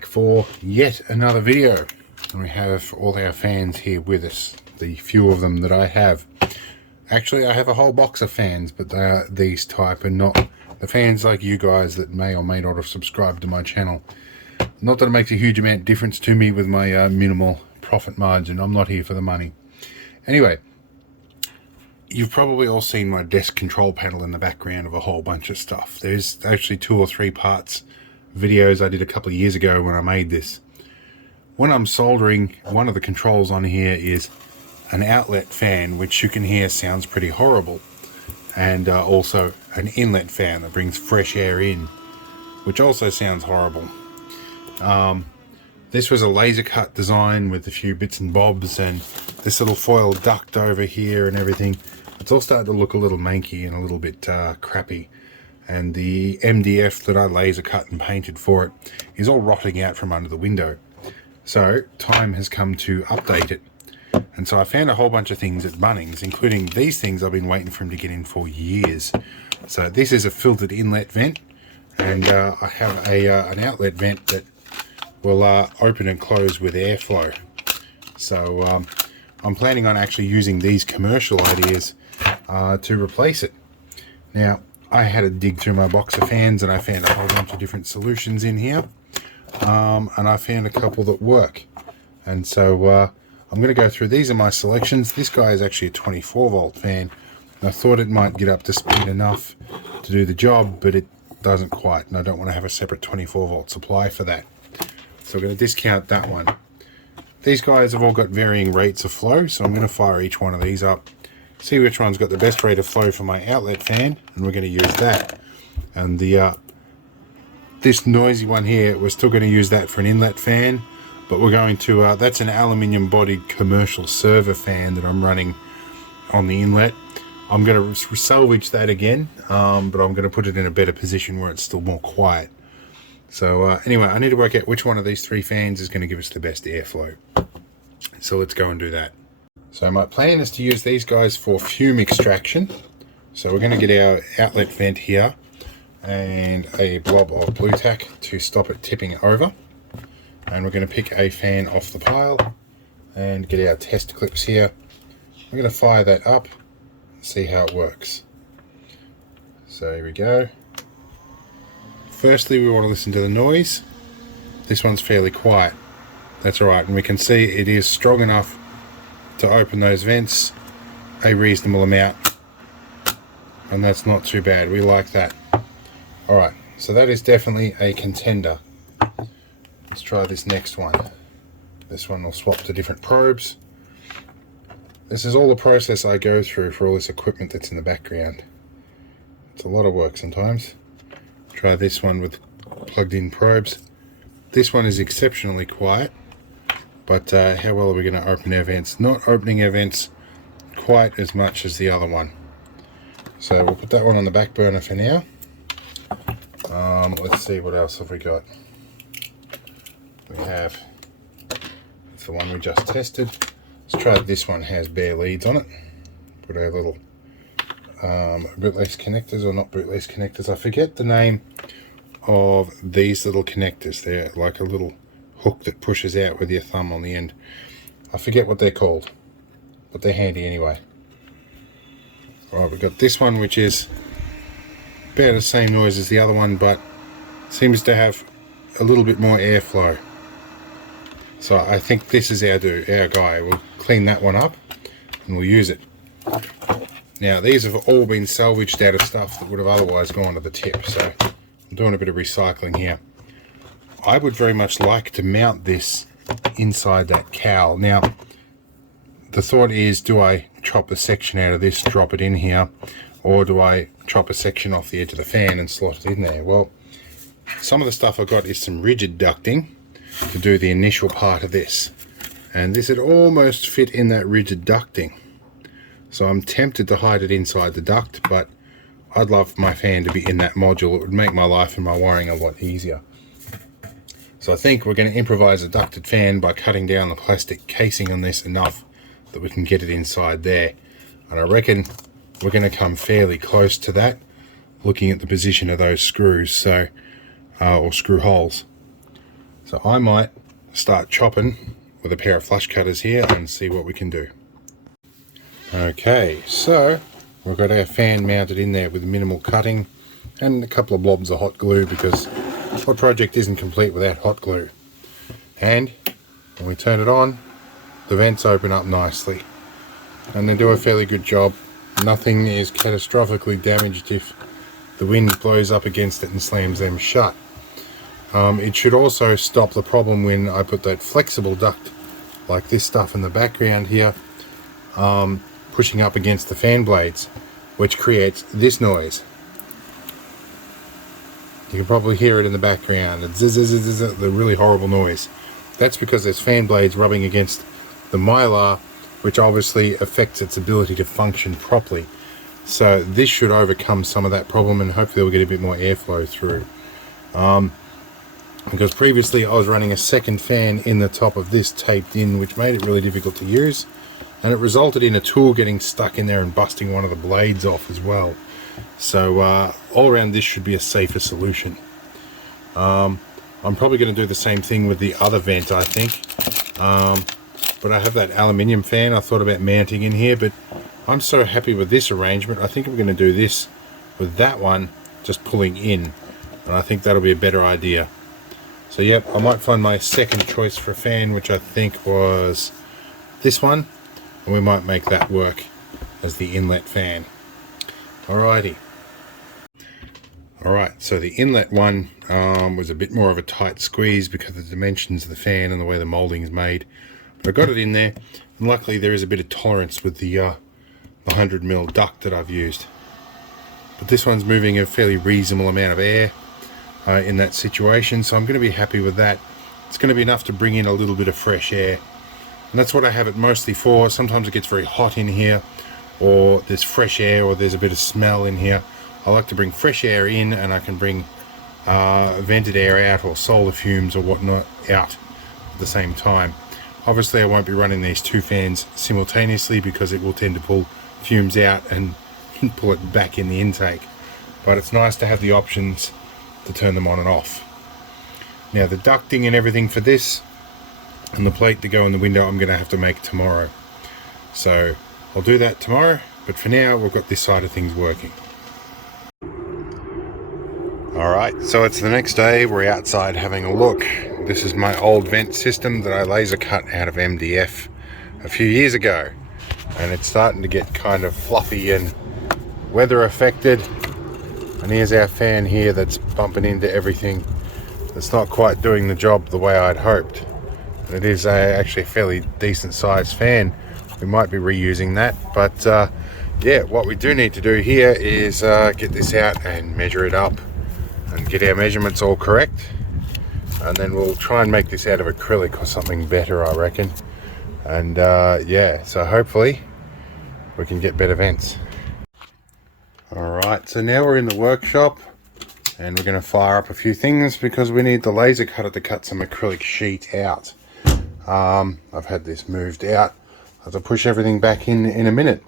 back for yet another video, and we have all our fans here with us, the few of them that I have. Actually, I have a whole box of fans, but they are these type and not the fans like you guys that may or may not have subscribed to my channel. Not that it makes a huge amount of difference to me with my minimal profit margin. I'm not here for the money. Anyway, you've probably all seen my desk control panel in the background of a whole bunch of stuff. There's actually 2 or 3 parts videos I did a couple of years ago when I made this. When I'm soldering, one of the controls on here is an outlet fan, which you can hear sounds pretty horrible, and also an inlet fan that brings fresh air in, which also sounds horrible. This was a laser cut design with a few bits and bobs, and this little foil duct over here and everything. It's all starting to look a little manky and a little bit crappy. And the MDF that I laser cut and painted for it is all rotting out from under the window. So time has come to update it. And so I found a whole bunch of things at Bunnings, including these things I've been waiting for him to get in for years. So this is a filtered inlet vent, and I have an outlet vent that will open and close with airflow. So I'm planning on actually using these commercial ideas to replace it. Now, I had to dig through my box of fans and I found a whole bunch of different solutions in here, and I found a couple that work. And so I'm going to go through. These are my selections. This guy is actually a 24 volt fan. I thought it might get up to speed enough to do the job, but it doesn't quite, and I don't want to have a separate 24 volt supply for that. So we're going to discount that one. These guys have all got varying rates of flow, so I'm going to fire each one of these up, see which one's got the best rate of flow for my outlet fan, and we're going to use that. And the this noisy one here, we're still going to use that for an inlet fan, but we're going to that's an aluminium bodied commercial server fan that I'm running on the inlet. I'm going to salvage that again, but I'm going to put it in a better position where it's still more quiet. So anyway, I need to work out which one of these 3 fans is going to give us the best airflow. So let's go and do that. So my plan is to use these guys for fume extraction. So we're going to get our outlet vent here and a blob of blue tack to stop it tipping over. And we're going to pick a fan off the pile and get our test clips here. I'm going to fire that up and see how it works. So here we go. Firstly, we want to listen to the noise. This one's fairly quiet. That's alright, and we can see it is strong enough to open those vents a reasonable amount, and that's not too bad. We like that. Alright, so that is definitely a contender. Let's try this next one. This one will swap to different probes. This is all the process I go through for all this equipment that's in the background. It's a lot of work sometimes. Try this one with plugged in probes. This one is exceptionally quiet, but how well are we going to open our vents? Not opening our vents quite as much as the other one. So we'll put that one on the back burner for now. Let's see, what else have we got? We have, it's the one we just tested. Let's try this one. Has bare leads on it. Put our little bootlace connectors, or not bootlace connectors, I forget the name of these little connectors. They're like a little hook that pushes out with your thumb on the end. I forget what they're called, but they're handy anyway. Alright, we've got this one, which is about the same noise as the other one, but seems to have a little bit more airflow. So I think this is our guy. We'll clean that one up and we'll use it. Now, these have all been salvaged out of stuff that would have otherwise gone to the tip, so I'm doing a bit of recycling here. I would very much like to mount this inside that cowl. Now, the thought is, do I chop a section out of this, drop it in here, or do I chop a section off the edge of the fan and slot it in there? Well, some of the stuff I've got is some rigid ducting to do the initial part of this, and this would almost fit in that rigid ducting. So I'm tempted to hide it inside the duct, but I'd love my fan to be in that module. It would make my life and my wiring a lot easier. So I think we're going to improvise a ducted fan by cutting down the plastic casing on this enough that we can get it inside there. And I reckon we're going to come fairly close to that, looking at the position of those screws, so or screw holes. So I might start chopping with a pair of flush cutters here and see what we can do. Okay, so we've got our fan mounted in there with minimal cutting and a couple of blobs of hot glue, because our project isn't complete without hot glue. And when we turn it on, the vents open up nicely and they do a fairly good job. Nothing is catastrophically damaged if the wind blows up against it and slams them shut. It should also stop the problem when I put that flexible duct, like this stuff in the background here, pushing up against the fan blades, which creates this noise. You can probably hear it in the background. It's the really horrible noise. That's because there's fan blades rubbing against the mylar, which obviously affects its ability to function properly. So this should overcome some of that problem, and hopefully we'll get a bit more airflow through. Because previously I was running a second fan in the top of this taped in, which made it really difficult to use, and it resulted in a tool getting stuck in there and busting one of the blades off as well. So all around this should be a safer solution. I'm probably going to do the same thing with the other vent, I think. But I have that aluminium fan I thought about mounting in here, but I'm so happy with this arrangement. I think I'm going to do this with that one just pulling in, and I think that'll be a better idea. So yep, I might find my second choice for a fan, which I think was this one, and we might make that work as the inlet fan. Alrighty. Alright, so the inlet one was a bit more of a tight squeeze because of the dimensions of the fan and the way the moulding is made. But I got it in there, and luckily there is a bit of tolerance with the 100mm duct that I've used. But this one's moving a fairly reasonable amount of air in that situation, so I'm going to be happy with that. It's going to be enough to bring in a little bit of fresh air, and that's what I have it mostly for. Sometimes it gets very hot in here, or there's fresh air, or there's a bit of smell in here. I like to bring fresh air in, and I can bring vented air out, or solar fumes or whatnot out at the same time. Obviously I won't be running these two fans simultaneously because it will tend to pull fumes out and pull it back in the intake, but it's nice to have the options to turn them on and off. Now the ducting and everything for this and the plate to go in the window I'm going to have to make tomorrow, so I'll do that tomorrow, but for now we've got this side of things working. Alright, so it's the next day, we're outside having a look. This is my old vent system that I laser cut out of MDF a few years ago, and it's starting to get kind of fluffy and weather affected. And here's our fan here that's bumping into everything. It's not quite doing the job the way I'd hoped. And it is actually a fairly decent sized fan. We might be reusing that, but yeah, what we do need to do here is get this out and measure it up and get our measurements all correct, and then we'll try and make this out of acrylic or something better, I reckon. And yeah, so hopefully we can get better vents. Alright, so now we're in the workshop and we're going to fire up a few things because we need the laser cutter to cut some acrylic sheet out. I've had this moved out. I have to push everything back in a minute.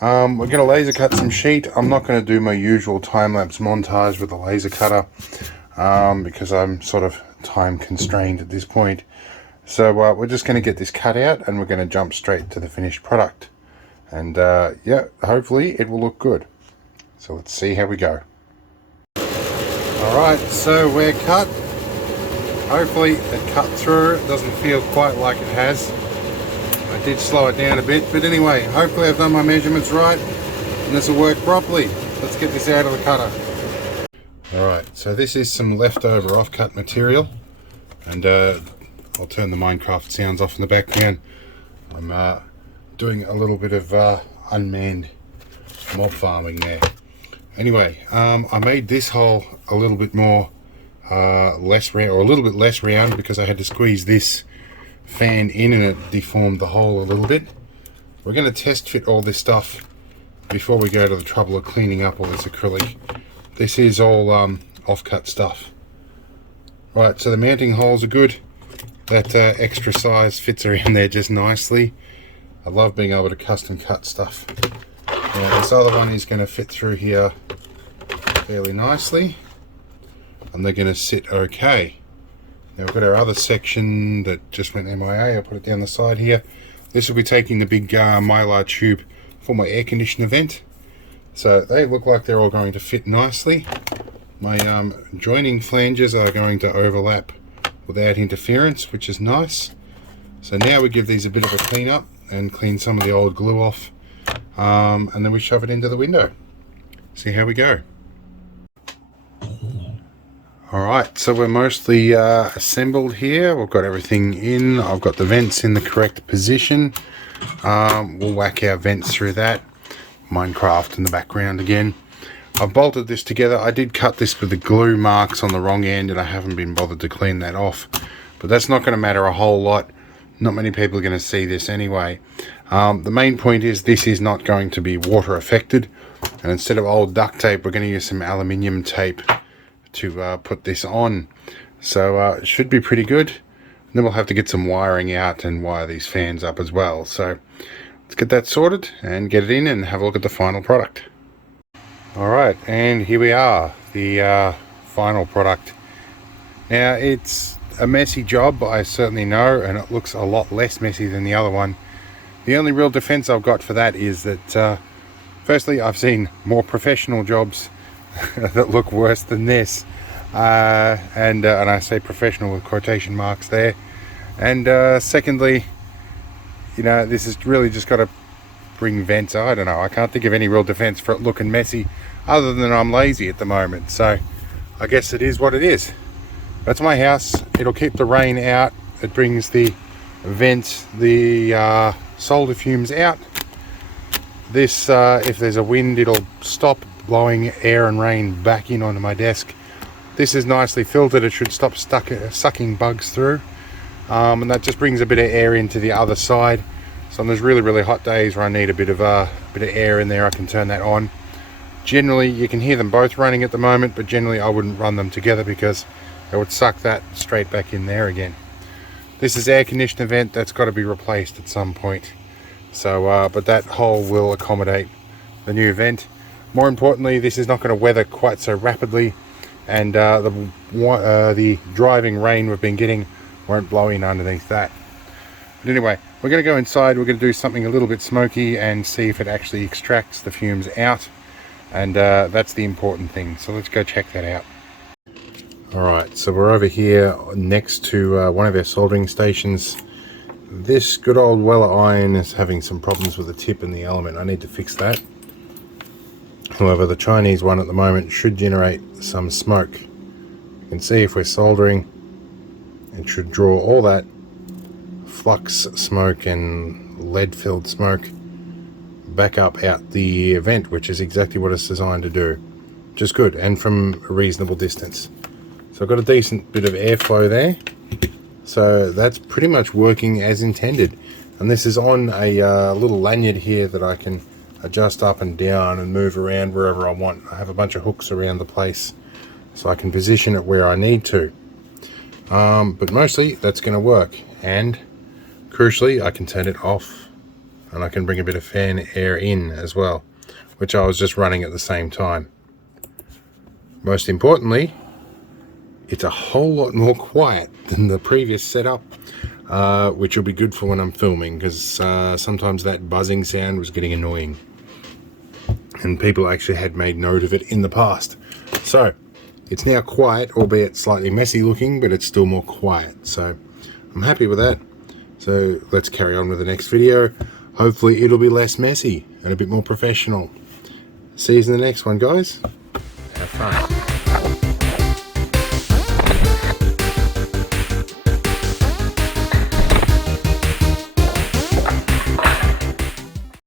We're going to laser cut some sheet. I'm not going to do my usual time-lapse montage with the laser cutter because I'm sort of time constrained at this point. So we're just going to get this cut out and we're going to jump straight to the finished product. And yeah, hopefully it will look good. So let's see how we go. Alright, so we're cut. Hopefully it cut through. It doesn't feel quite like it has. I did slow it down a bit, but anyway, hopefully I've done my measurements right and this will work properly. Let's get this out of the cutter. Alright, so this is some leftover offcut material, and I'll turn the Minecraft sounds off in the background. I'm doing a little bit of unmanned mob farming there. Anyway, I made this hole a little bit more less round, or a little bit less round, because I had to squeeze this fan in and it deformed the hole a little bit. We're going to test fit all this stuff before we go to the trouble of cleaning up all this acrylic. This is all offcut stuff. Right, so the mounting holes are good. That extra size fits around there just nicely. I love being able to custom cut stuff. Now this other one is going to fit through here fairly nicely, and they're going to sit okay. Now we've got our other section that just went MIA. I'll put it down the side here. This will be taking the big mylar tube for my air conditioner vent. So they look like they're all going to fit nicely. My joining flanges are going to overlap without interference, which is nice. So now we give these a bit of a clean up and clean some of the old glue off, and then we shove it into the window. See how we go. Alright, so we're mostly assembled here. We've got everything in. I've got the vents in the correct position. We'll whack our vents through that. Minecraft in the background again. I've bolted this together. I did cut this with the glue marks on the wrong end and I haven't been bothered to clean that off. But that's not going to matter a whole lot. Not many people are going to see this anyway. The main point is this is not going to be water affected. And instead of old duct tape, we're going to use some aluminium tape to put this on. So it should be pretty good. And then we'll have to get some wiring out and wire these fans up as well. So let's get that sorted and get it in and have a look at the final product. Alright, and here we are, the final product. Now it's a messy job, I certainly know, and it looks a lot less messy than the other one. The only real defense I've got for that is that firstly, I've seen more professional jobs that look worse than this, and I say professional with quotation marks there. And secondly, you know, this has really just got to bring vents. I don't know, I can't think of any real defense for it looking messy other than I'm lazy at the moment. So I guess it is what it is. That's my house. It'll keep the rain out. It brings the vent, the solder fumes out. This if there's a wind, it'll stop blowing air and rain back in onto my desk. This is nicely filtered. It should stop sucking bugs through, and that just brings a bit of air into the other side. So on those really hot days where I need a bit of air in there, I can turn that on. Generally you can hear them both running at the moment, but generally I wouldn't run them together because it would suck that straight back in there again. This is air conditioner vent that's got to be replaced at some point. So but that hole will accommodate the new vent. More importantly, this is not going to weather quite so rapidly, and the driving rain we've been getting won't blow in underneath that. But anyway, we're going to go inside. We're going to do something a little bit smoky and see if it actually extracts the fumes out, and that's the important thing. So let's go check that out. Alright, so we're over here next to one of our soldering stations. This good old Weller iron is having some problems with the tip and the element. I need to fix that. However, the Chinese one at the moment should generate some smoke. You can see if we're soldering, it should draw all that flux smoke and lead filled smoke back up out the vent, which is exactly what it's designed to do. Just good, and from a reasonable distance. So I've got a decent bit of airflow there. So that's pretty much working as intended. And this is on a little lanyard here that I can adjust up and down and move around wherever I want. I have a bunch of hooks around the place so I can position it where I need to. But mostly that's going to work. And crucially, I can turn it off and I can bring a bit of fan air in as well, which I was just running at the same time. Most importantly, it's a whole lot more quiet than the previous setup, which will be good for when I'm filming, because sometimes that buzzing sound was getting annoying. And people actually had made note of it in the past. So it's now quiet, albeit slightly messy looking, but it's still more quiet. So I'm happy with that. So let's carry on with the next video. Hopefully it'll be less messy and a bit more professional. See you in the next one, guys. Have fun.